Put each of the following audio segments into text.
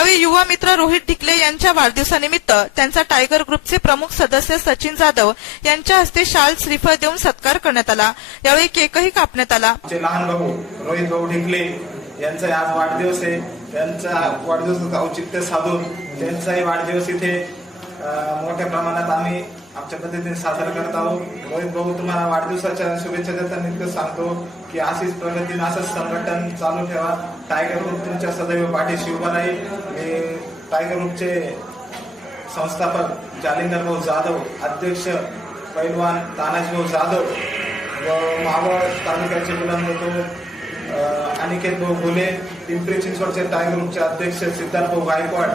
यावेळी युवा मित्र रोहित ढिकले यांच्या वाढदिवसानिमित्त त्यांचा टायगर ग्रुपचे प्रमुख सदस्य सचिन जाधव यांच्या हस्ते शाल श्रीफळ देऊन सत्कार करण्यात आला। यावेळी केकही कापण्यात आला। लहान भाऊ रोहित भाऊ ढिकले यांचा आज वाढदिवस आहे। त्यांचा वाढदिवसाचं औचित्य साधून त्यांचाही वाढदिवस इथे मोठ्या प्रमाणात आम्ही आमच्या पद्धतीने साजरा करत आहोत। रोहित भाऊ तुम्हाला वाढदिवसाच्या शुभेच्छा देताना इतकं सांगतो की अशीच प्रगतीने असंच संघटन चालू ठेवा। टायगर ग्रुप तुमच्या सदैव पाठीशी उभा राहील। मी टायगर ग्रुपचे संस्थापक जालिंदर भाऊ जाधव, अध्यक्ष पैलवान तानाजी भाऊ जाधव व मावळ तालुक्याचे मुलांना अनिकेत भाऊ भोले, पिंपरी चिंचवडचे टायगर ग्रुपचे अध्यक्ष सिद्धार्थ भाऊ गायकवाड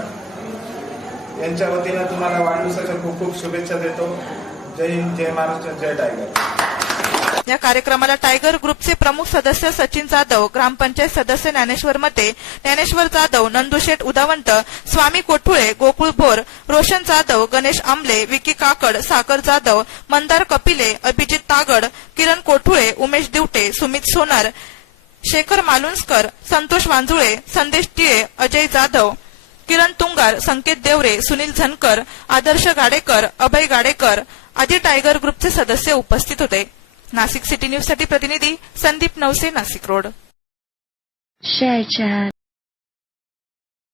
यांच्या वतीनं तुम्हाला वाढदिवसाच्या खूप खूप शुभेच्छा देतो। जय हिंद, जय महाराष्ट्र, जय टायगर। या कार्यक्रमाला टायगर ग्रुपचे प्रमुख सदस्य सचिन जाधव, ग्रामपंचायत सदस्य ज्ञानेश्वर मते, ज्ञानेश्वर जाधव, नंदुशेठ उदावंत, स्वामी कोठुळे, गोकुळ भोर, रोशन जाधव, गणेश आमले, विकी काकड, सागर जाधव, मंदार कपिले, अभिजित तागड, किरण कोठुळे, उमेश दिवटे, सुमित सोनार, शेखर मालुंजकर, संतोष वांजुळे, संदेश टिळे, अजय जाधव, किरण तुंगार, संकेत देवरे, सुनील झनकर, आदर्श गाडेकर, अभय गाडेकर आदी टायगर ग्रुपचे सदस्य उपस्थित होते। नाशिक सिटी न्यूज साठी प्रतिनिधी संदीप नवसे, नाशिक रोड।